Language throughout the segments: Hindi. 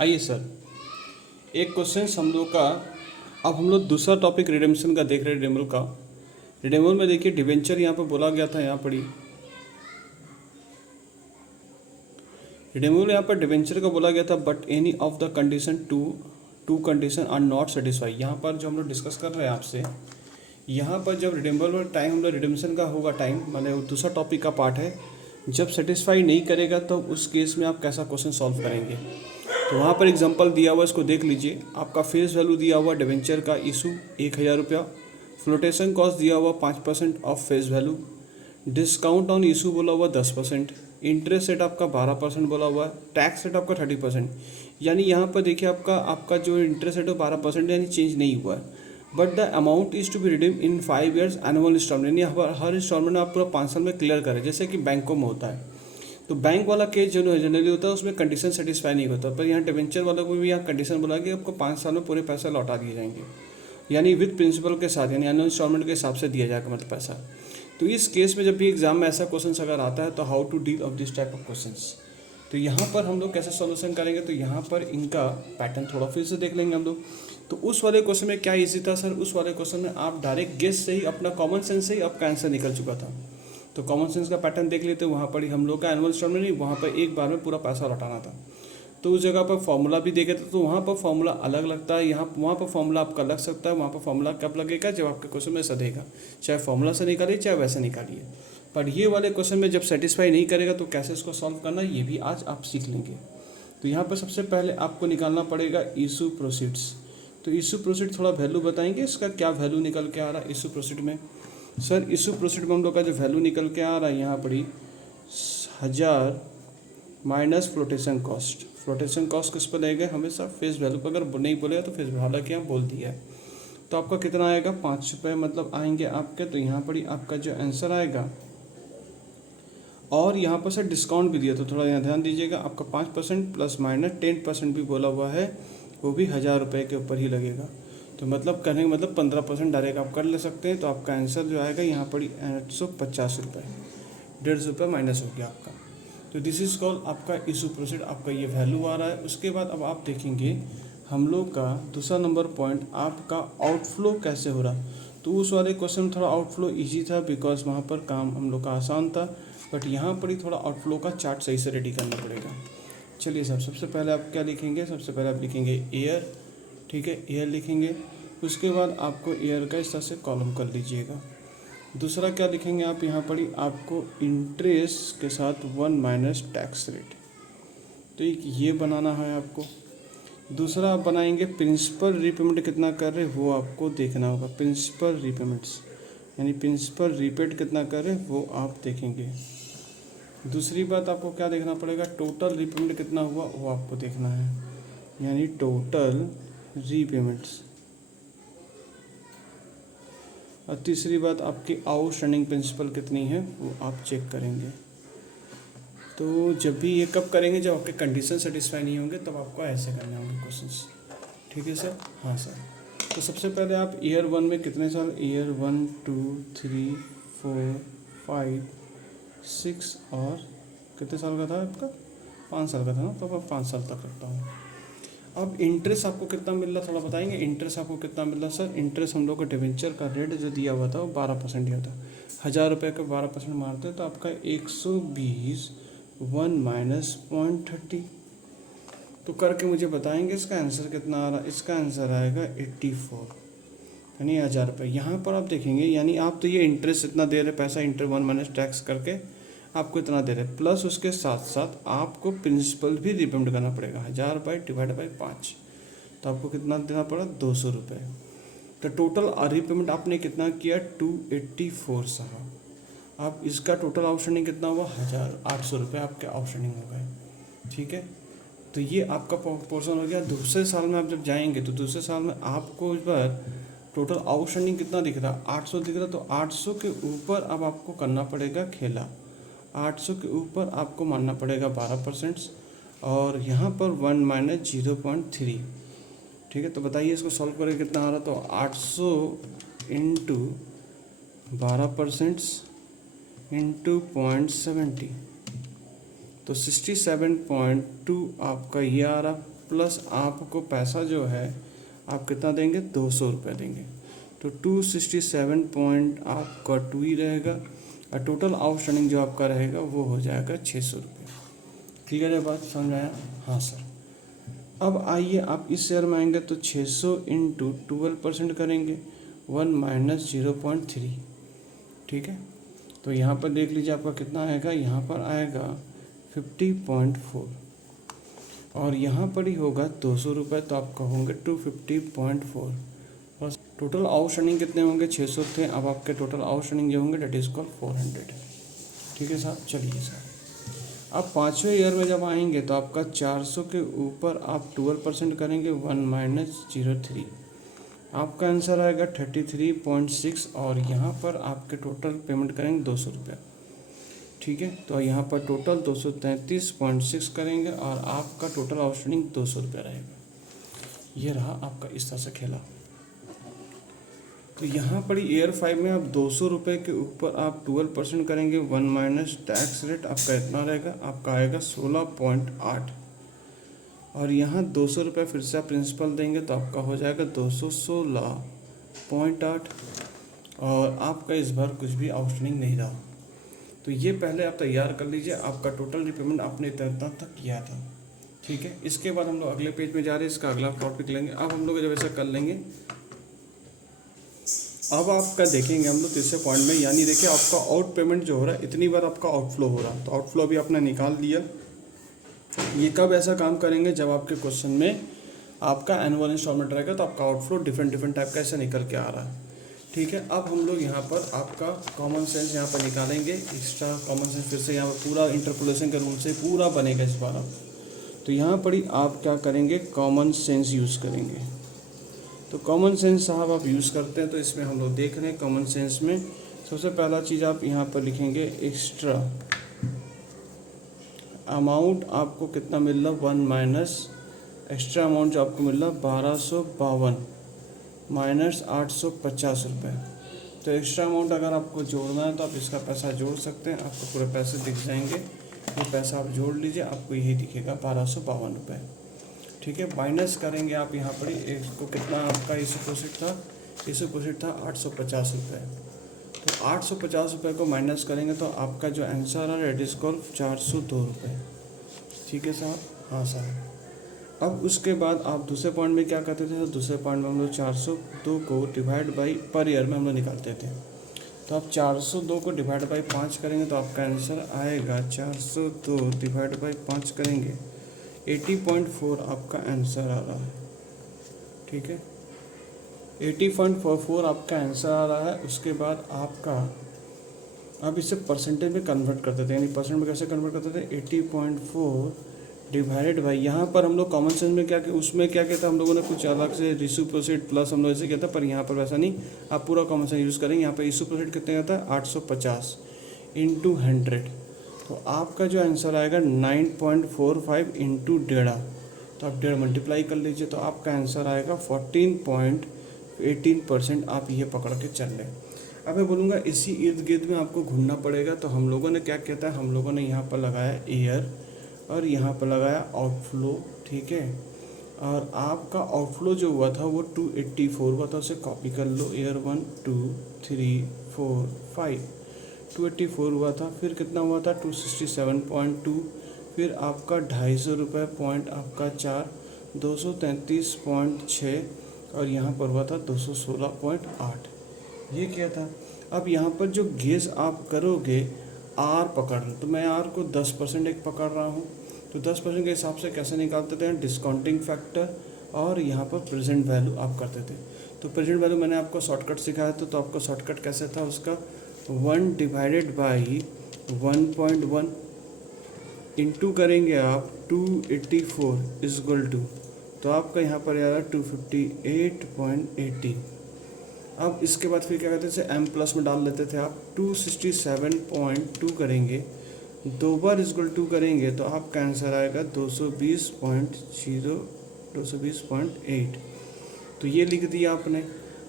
आइए सर, एक क्वेश्चन हम लोग का। अब हम लोग दूसरा टॉपिक रिडेम्पशन का देख रहे हैं, रिडेम्बल का। रिडेम्बल में देखिए डिवेंचर यहाँ पर बोला गया था, यहाँ पढ़ी रिडेम्बल यहाँ पर डिवेंचर का बोला गया था, but any of the condition two condition are not satisfy. यहाँ पर जो हम लोग डिस्कस कर रहे हैं आपसे, यहाँ पर जब रिडेम्बल में टाइम हम लोग रिडेम्पशन का होगा टाइम, मतलब दूसरा टॉपिक का पार्ट है, जब सेटिस्फाई नहीं करेगा तो उस केस में आप कैसा क्वेश्चन सॉल्व करेंगे। तो वहाँ पर एग्जांपल दिया हुआ, इसको देख लीजिए। आपका फेस वैल्यू दिया हुआ डिवेंचर का इशू 1000 रुपया, फ्लोटेशन कॉस्ट दिया हुआ 5% of face value, discount on issue बोला हुआ 10%, इंटरेस्ट रेट आपका 12% बोला हुआ है, टैक्स रेट आपका 30%। यानी यहाँ पर देखिए आपका जो इंटरेस्ट रेट है 12%, यानी चेंज नहीं हुआ है। But the amount is to be redeem in 5 years annual installment, यानी हर इंस्टॉलमेंट आप पूरा 5 साल में क्लियर करें, जैसे कि बैंकों में होता है। तो बैंक वाला केस जो जनरली होता है उसमें कंडीशन सेटिस्फाई नहीं होता, पर यहाँ डिवेंचर वाला को भी यहाँ कंडीशन बोला कि आपको 5 साल में पूरे पैसे लौटा दिए जाएंगे, यानी विद प्रिंसिपल के साथ, यानी एनुअल इंस्टॉलमेंट के हिसाब से दिया जाएगा मतलब पैसा। तो इस केस में जब भी एग्जाम में ऐसा क्वेश्चन अगर आता है तो how to deal of this type of questions, तो यहाँ पर हम लोग कैसे सॉल्यूशन करेंगे। तो यहाँ पर इनका पैटर्न थोड़ा फिर से देख लेंगे हम लोग। तो उस वाले क्वेश्चन में क्या इजी था सर, उस वाले क्वेश्चन में आप डायरेक्ट गेस से ही, अपना कॉमन सेंस से ही आपका आंसर निकल चुका था। तो कॉमन सेंस का पैटर्न देख लेते, वहाँ पर ही हम लोग का एनुअल इंस्टॉलमेंट नहीं, वहाँ पर एक बार में पूरा पैसा लौटाना था। तो उस जगह पर फॉर्मूला भी देखे थे, तो वहाँ पर फॉर्मूला अलग लगता है, वहाँ पर फॉर्मूला आपका लग सकता है। वहाँ पर फॉर्मूला कब लगेगा, जब आपके क्वेश्चन में ऐसा देगा, चाहे फॉर्मूला से निकालिए चाहे वैसे निकालिए। पर ये वाले क्वेश्चन में जब सेटिस्फाई नहीं करेगा तो कैसे इसको सॉल्व करना, ये भी आज आप सीख लेंगे। तो यहाँ पर सबसे पहले आपको निकालना पड़ेगा इशू प्रोसीड्स। तो इशू प्रोसीड थोड़ा वैल्यू बताएंगे, इसका क्या वैल्यू निकल के आ रहा है इशू प्रोसीड में। सर इशू प्रोसीड में हम लोग का जो वैल्यू निकल के आ रहा है यहाँ पर 1000 minus flotation cost. Flotation cost किस पर लगेगा, हमेशा फेस वैल्यू पर, अगर नहीं बोलेगा तो फेस वैल्यू, हालांकि यहाँ बोल दिया है। तो आपका कितना आएगा, 5 रुपये मतलब आएंगे आपके। तो यहाँ पर ही आपका जो आंसर आएगा, और यहाँ पर सर डिस्काउंट भी दिया, तो थोड़ा यहाँ ध्यान दीजिएगा। आपका 5% प्लस माइनस 10% भी बोला हुआ है, वो भी 1000 रुपये के ऊपर ही लगेगा। तो मतलब करने का मतलब 15% डायरेक्ट आप कर ले सकते हैं। तो आपका आंसर जो आएगा यहाँ पर 850 रुपये, 150 रुपये माइनस हो गया आपका। तो दिस इज़ कॉल्ड आपका इशू प्रोसीड, आपका ये वैल्यू आ रहा है। उसके बाद अब आप देखेंगे हम लोग का दूसरा नंबर पॉइंट, आपका आउटफ्लो कैसे हो रहा। तो उस वाले क्वेश्चन में थोड़ा आउटफ्लो इजी था, बिकॉज वहाँ पर काम हम लोग का आसान था। बट यहाँ पर ही थोड़ा आउटफ्लो का चार्ट सही से रेडी करना पड़ेगा। चलिए सर, सबसे पहले आप क्या लिखेंगे, सबसे पहले आप लिखेंगे एयर, ठीक है, एयर लिखेंगे। उसके बाद आपको एयर का इस तरह से कॉलम कर लीजिएगा। दूसरा क्या लिखेंगे आप, यहाँ पर ही आपको इंटरेस्ट के साथ 1 माइनस टैक्स रेट, तो एक ये बनाना है आपको। दूसरा आप बनाएंगे प्रिंसिपल रीपेमेंट कितना कर रहे वो आपको देखना होगा, प्रिंसिपल रीपेमेंट्स, यानी प्रिंसिपल रीपेड कितना कर रहे वो आप देखेंगे। दूसरी बात आपको क्या देखना पड़ेगा, टोटल रीपेमेंट कितना हुआ वो आपको देखना है, यानी टोटल रीपेमेंट्स। और तीसरी बात आपकी आउटस्टैंडिंग प्रिंसिपल कितनी है वो आप चेक करेंगे। तो जब भी ये कब करेंगे, जब आपके कंडीशन सेटिस्फाई नहीं होंगे तब आपको ऐसे करने होंगे क्वेश्चंस, ठीक है सर। हाँ सर, तो सबसे पहले आप ईयर 1 में कितने साल, ईयर 1 2 3 4 5 6 और कितने साल का था आपका, 5 साल का था ना, तो मैं 5 साल तक रखता हूँ। अब इंटरेस्ट आपको कितना मिल रहा थोड़ा बताएंगे, इंटरेस्ट आपको कितना मिल रहा सर। इंटरेस्ट हम लोग का डिवेंचर का रेट जो दिया हुआ था वो 12% दिया था, 1000 रुपये का 12% मारते तो आपका 120 1 माइनस 0.30, तो करके मुझे बताएंगे इसका आंसर कितना आ रहा है। इसका आंसर आएगा 84, यानी 1000 रुपये। यहाँ पर आप देखेंगे, यानी आप तो ये इंटरेस्ट इतना दे रहे पैसा, इंटर 1 माइनस टैक्स करके आपको इतना दे रहे, प्लस उसके साथ साथ आपको प्रिंसिपल भी रिपेमेंट करना पड़ेगा, 1000 रुपये डिवाइड बाई 5, तो आपको कितना देना पड़ा, 200 रुपये। तो टोटल रिपेमेंट आपने कितना किया, 284 साहब। अब इसका टोटल आउटस्टैंडिंग कितना हुआ, 1800 रुपये आपके आउटस्टैंडिंग हो गए, ठीक है। तो ये आपका पोर्शन हो गया। दूसरे साल में आप जब जाएंगे तो दूसरे साल में आपको इस बार टोटल आउटस्टैंडिंग कितना दिख रहा, 800 दिख रहा। तो 800 के ऊपर अब आपको करना पड़ेगा खेला, 800 के ऊपर आपको मानना पड़ेगा 12%, और यहाँ पर 1 माइनस 0.3, ठीक है। तो बताइए इसको सॉल्व करें कितना आ रहा, तो 800 इंटू 12% इंटू 0.70, तो 67.2 आपका ये आ रहा। प्लस आपको पैसा जो है आप कितना देंगे, 200 रुपये देंगे। तो 267 पॉइंट आपका 2 ही रहेगा और टोटल आउटस्टैंडिंग जो आपका रहेगा वो हो जाएगा 600 रुपये। क्लियर है बात, समझ आया? हाँ सर। अब आइए आप इस शेयर में आएंगे तो 600 इंटू 12% करेंगे, 1 माइनस 0.3, ठीक है। तो यहाँ पर देख लीजिए आपका कितना आएगा, यहाँ पर आएगा 50.4 और यहाँ पर ही होगा 200 रुपये, तो आपका होंगे 250.4 और टोटल आउटस्टैंडिंग कितने होंगे, 600 थे, अब आपके टोटल आउटस्टैंडिंग जो होंगे डेट इज कॉल्ड 400। ठीक है साहब, चलिए सर। अब 5वें ईयर में जब आएंगे तो आपका 400 के ऊपर आप 12% करेंगे, 1 माइनस 0.3, आपका आंसर आएगा 33.6 और यहाँ पर आपके टोटल पेमेंट करेंगे 200 रुपये। ठीक है, तो यहाँ पर टोटल 233.6 करेंगे और आपका टोटल आउटस्टैंडिंग 200 रुपये रहेगा। ये रहा आपका इस तरह से खेला। तो यहाँ पर ईयर 5 में आप 200 रुपये के ऊपर आप 12% करेंगे, 1 माइनस टैक्स रेट आपका इतना रहेगा, आपका आएगा 16.8 और यहाँ 200 रुपये फिर से आप प्रिंसिपल देंगे तो आपका हो जाएगा 216.8 और आपका इस बार कुछ भी आउटस्टैंडिंग नहीं रहा। तो ये पहले आप तैयार कर लीजिए, आपका टोटल रिपेमेंट आपने इतना तक किया था। ठीक है, इसके बाद हम लोग अगले पेज में जा रहे हैं, इसका अगला टॉपिक लेंगे। अब हम लोग जब ऐसा कर लेंगे, अब आपका देखेंगे हम लोग तीसरे पॉइंट में, यानी देखिए आपका आउट पेमेंट जो हो रहा है, इतनी बार आपका आउटफ्लो हो रहा है, तो आउटफ्लो भी आपने निकाल लिया। ये कब ऐसा काम करेंगे, जब आपके क्वेश्चन में आपका एनुअल इंस्टॉलमेंट रहेगा तो आपका आउटफ्लो डिफरेंट टाइप का ऐसा निकल के आ रहा है। ठीक है, अब हम लोग यहाँ पर आपका कॉमन सेंस यहाँ पर निकालेंगे, एक्स्ट्रा कॉमन सेंस फिर से यहाँ पर पूरा इंटरपोलेशन के रूल से पूरा बनेगा इस बार। आप तो यहाँ पर ही आप क्या करेंगे, कॉमन सेंस यूज़ करेंगे। तो कॉमन सेंस साहब आप यूज़ करते हैं, तो इसमें हम लोग देख रहे हैं कॉमन सेंस में सबसे पहला चीज़ आप यहाँ पर लिखेंगे एक्स्ट्रा अमाउंट आपको कितना मिल रहा, 1 माइनस एक्स्ट्रा अमाउंट जो आपको मिल रहा 1252 माइनस 850 रुपये। तो एक्स्ट्रा अमाउंट अगर आपको जोड़ना है तो आप इसका पैसा जोड़ सकते हैं, आपको पूरे पैसे दिख जाएंगे। ये पैसा आप जोड़ लीजिए, आपको यही दिखेगा 1252 रुपये। ठीक है, माइनस करेंगे आप यहाँ पर इसको, कितना आपका इस प्रोसीड था 850 रुपये। तो 850 रुपये को माइनस करेंगे तो आपका जो आंसर है इट इज कॉल्ड 402 रुपये। ठीक है साहब, हाँ साहब। अब उसके बाद आप दूसरे पॉइंट में क्या करते थे, तो दूसरे पॉइंट में हम लोग 402 को डिवाइड बाई पर ईयर में हम लोग निकालते थे। तो आप 402 को डिवाइड बाई 5 करेंगे तो आपका आंसर आएगा 402 डिवाइड बाई 5 करेंगे 80.4 आपका आंसर आ रहा है। ठीक है, 80.44 आपका आंसर आ रहा है। उसके बाद आपका अब इसे परसेंटेज में कन्वर्ट करते थे, यानी परसेंट में कैसे कन्वर्ट करते थे, 80.4 डिवाइडेड बाई, यहाँ पर हम लोग कॉमन सेंस में क्या किया, उसमें क्या किया था हम लोगों ने कुछ अलग से रिसिप्रोसिट प्लस हम लोग ऐसे किया था, पर यहाँ पर वैसा नहीं, आप पूरा कॉमन सेंस यूज़ करेंगे। यहाँ पर रिसिप्रोसिट कितने आता है, 850 इंटू 100, तो आपका जो आंसर आएगा 9.45 इंटू 1.5, तो आप 1.5 मल्टीप्लाई कर लीजिए तो आपका आंसर आएगा 14.18%। आप ये पकड़ के चल लें। अब मैं बोलूँगा इसी इर्द गिर्द में आपको घूमना पड़ेगा। तो हम लोगों ने क्या किया था, हम लोगों ने यहाँ पर लगाया ईयर और यहाँ पर लगाया आउटफ्लो। ठीक है, और आपका आउटफ्लो जो हुआ था वो 284 हुआ था, उसे कॉपी कर लो, ईयर 1 2 3 4 5 284 हुआ था। फिर कितना हुआ था, 267.2, फिर आपका 250 रुपये पॉइंट आपका 4, 233.6 और यहाँ पर हुआ था 216.8। ये क्या था। अब यहाँ पर जो गेस आप करोगे आर पकड़ लो, तो मैं आर को 10% एक पकड़ रहा हूँ। तो 10% के हिसाब से कैसे निकालते थे, डिस्काउंटिंग फैक्टर और यहाँ पर प्रेजेंट वैल्यू आप करते थे। तो प्रेजेंट वैल्यू मैंने आपको शॉर्टकट सिखाया था, तो आपका शॉर्टकट कैसे था उसका, 1 डिवाइडेड बाई 1.1 इंटू करेंगे आप 284 इज इक्वल टू, तो आपका यहाँ पर आ रहा 258.80। अब इसके बाद फिर क्या करते थे, एम प्लस में डाल लेते थे आप, 267.2 करेंगे, 2 बार इक्वल टू करेंगे तो आपका आंसर आएगा 220.8। तो ये लिख दिया आपने।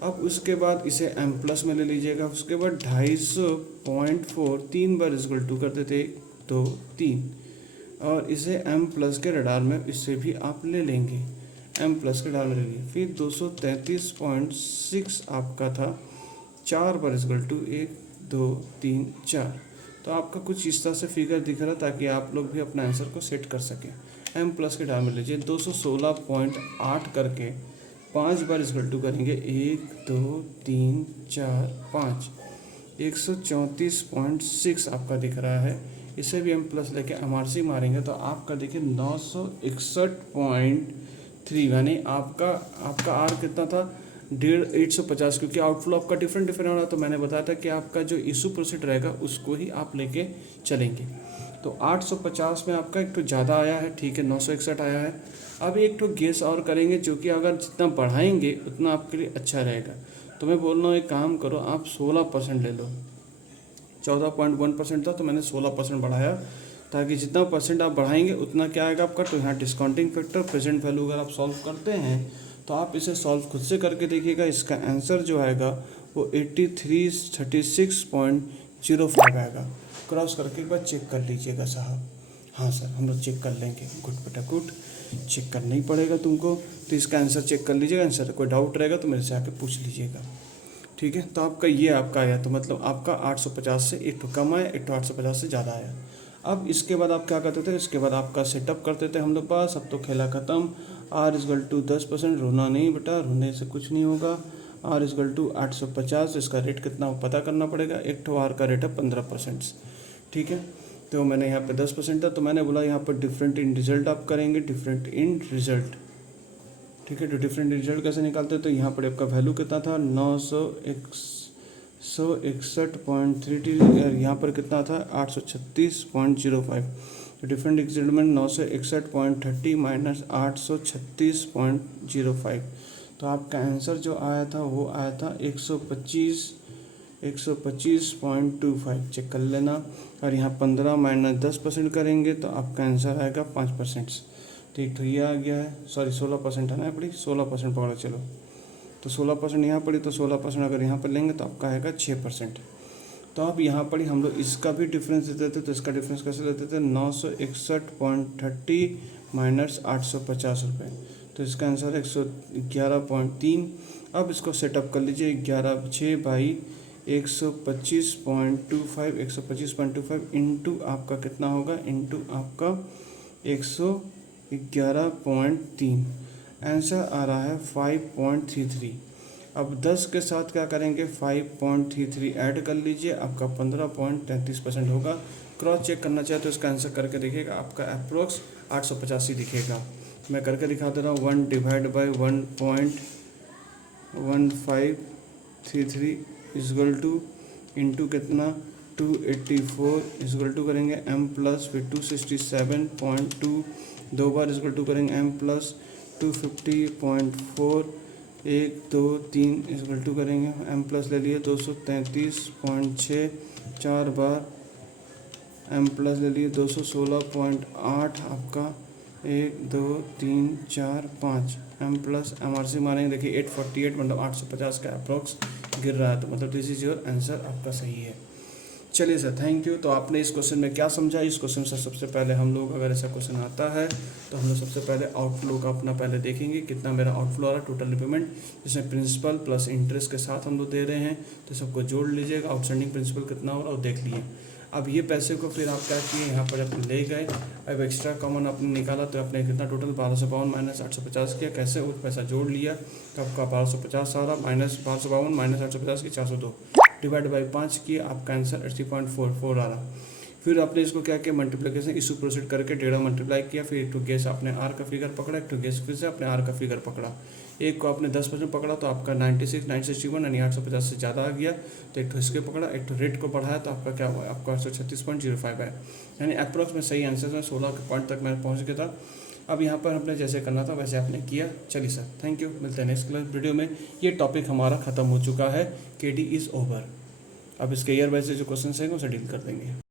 अब उसके बाद इसे एम प्लस में ले लीजिएगा। उसके बाद 250.4 3 बार इक्वल टू करते थे, 1 2 3। और इसे m प्लस के रडार में इसे भी आप ले लेंगे, m प्लस के रडार में ले लेंगे। फिर 233.6 आपका था 4 बार इक्वल टू 1 2 3 4। तो आपका कुछ इस तरह से फिगर दिख रहा ताकि आप लोग भी अपना आंसर को सेट कर सकें। m प्लस के रडार में लीजिए 216.8 करके 5 बार इक्वल टू करेंगे 1 2 3 4 5, 134.6 आपका दिख रहा है। इसे भी m प्लस लेके MRC मारेंगे तो आपका देखिए 961.3, यानी आपका आर कितना था 850, क्योंकि आउटफ्लो आपका डिफरेंट हो रहा। तो मैंने बताया था कि आपका जो इशू प्रोसीड रहेगा उसको ही आप लेके चलेंगे। तो 850 में आपका एक तो ज़्यादा आया है, ठीक है, 961 आया है। अब एक तो गेस और करेंगे, जो कि अगर जितना बढ़ाएंगे उतना आपके लिए अच्छा रहेगा। तो मैं बोल रहा हूँ एक काम करो, आप 16% ले लो। 14.1% था तो मैंने 16% बढ़ाया, ताकि जितना परसेंट आप बढ़ाएंगे उतना क्या आएगा आपका। तो यहाँ डिस्काउंटिंग फैक्टर प्रेजेंट वैल्यू अगर आप सॉल्व करते हैं तो आप इसे सॉल्व खुद से करके देखिएगा। इसका आंसर जो आएगा वो 8336.05 आएगा। क्रॉस करके एक बार चेक कर लीजिएगा साहब। हाँ सर, हम लोग चेक कर लेंगे। गुड बेटा गुड, चेक करना ही पड़ेगा तुमको। तो इसका आंसर चेक कर लीजिएगा। आंसर कोई डाउट रहेगा तो मेरे से आके पूछ लीजिएगा, ठीक है। तो आपका ये आपका आया, तो मतलब आपका 850 से एक तो कम आया, एक तो 850 से ज़्यादा आया। अब इसके बाद आप क्या करते थे, इसके बाद आपका सेटअप करते थे हम लोग पास। अब तो खेला ख़त्म। आर इजगल टू 10%, रोना नहीं बेटा, रोने से कुछ नहीं होगा। आर इजगल टू 850, इसका रेट कितना पता करना पड़ेगा। एक तो आर का रेट है 15%, ठीक है। तो मैंने यहाँ पे 10% था, तो मैंने बोला यहाँ पर डिफरेंट इन रिजल्ट आप करेंगे, डिफरेंट इन रिजल्ट, ठीक है। तो डिफरेंट रिजल्ट कैसे निकालते हैं, तो यहाँ पर आपका वैल्यू कितना था 961.33, यहाँ पर कितना था 836.05। तो डिफरेंट रिजल्ट में 961.30 माइनस 836.05। तो आपका आंसर जो आया था वो आया था 125.25 चेक कर लेना। और यहाँ 15 माइनस 10% करेंगे तो आपका आंसर आएगा 5%, ठीक। तो ये आ गया है, सॉरी 16% आना है पड़ी, 16% पकड़ा चलो। तो 16% यहाँ पड़ी, तो 16% अगर यहाँ पर लेंगे तो आपका आएगा 6%। तो अब यहाँ पर हम लोग इसका भी डिफरेंस देते थे। तो इसका डिफरेंस कैसे लेते थे, 961.30 माइनस 850 रुपये। तो इसका आंसर 111.3। अब इसको सेटअप कर लीजिए, 11/6 बाई 125.25 इंटू आपका कितना होगा, इंटू आपका 111.3। आंसर आ रहा है 5.33। अब 10 के साथ क्या करेंगे, 5.33 ऐड कर लीजिए, आपका 15.33% होगा। क्रॉस चेक करना चाहे तो इसका आंसर करके देखिएगा, आपका अप्रोक्स 885 दिखेगा। मैं करके दिखा दे रहा हूँ। 1 divide by 1.1533 is equal to into कितना 284 इजगल टू करेंगे m प्लस फिर 267.2, 2 बार इजगल टू करेंगे m प्लस 250.4, 1 2 3 इजगल टू करेंगे m प्लस ले लिए 233.6, 4 बार m प्लस ले लिए 216.8 आपका 1 2 3 4 5 m प्लस MRC मारेंगे। देखिए 848 मतलब 850 का अप्रोक्स गिर रहा है। तो मतलब दिस इज योर आंसर, आपका सही है। चलिए सर, थैंक यू। तो आपने इस क्वेश्चन में क्या समझा। इस क्वेश्चन से सबसे पहले हम लोग, अगर ऐसा क्वेश्चन आता है तो हम लोग सबसे पहले आउटफ्लो का अपना पहले देखेंगे, कितना मेरा आउटफ्लो आ रहा है, टोटल रिपेमेंट, जिसमें प्रिंसिपल प्लस इंटरेस्ट के साथ हम लोग दे रहे हैं। तो सबको जोड़ लीजिएगा, आउटस्टैंडिंग प्रिंसिपल कितना हो रहा है वो देख लिए। अब ये पैसे को फिर आप क्या किए, यहाँ पर अपने ले गए। अब एक्स्ट्रा कॉमन आपने निकाला तो आपने कितना टोटल 1252 माइनस 850 किया। कैसे, वो पैसा जोड़ लिया तो आपका 1250 आ रहा, माइनस 1252 माइनस 850 की 402 डिवाइड बाई 5 किए, आपका आंसर 80.44 आ रहा। फिर आपने इसको क्या किया, मल्टीप्लिकेशन इशू प्रोसीड करके 1.5 मल्टीप्लाई किया। फिर एक तो गेस आपने आर का फिगर पकड़ा, एक तो गेस फिर से आपने आर का फिगर पकड़ा। एक को आपने 10% पकड़ा तो आपका 96 961 यानी 850 से ज़्यादा आ गया। तो एक तो इसके पकड़ा, एक तो रेट को बढ़ाया तो आपका क्या हुआ, आपका 836.05 है, यानी अप्रॉक्स में सही आंसर में 16 के पॉइंट तक मैं पहुँच गया था। अब यहाँ पर हमने जैसे करना था वैसे आपने किया। चलिए सर, थैंक यू, मिलते हैं नेक्स्ट क्लास वीडियो में। ये टॉपिक हमारा ख़त्म हो चुका है, KD इज़ ओवर। अब इसके ईयर वाइज जो क्वेश्चन हैं उसे डील कर देंगे।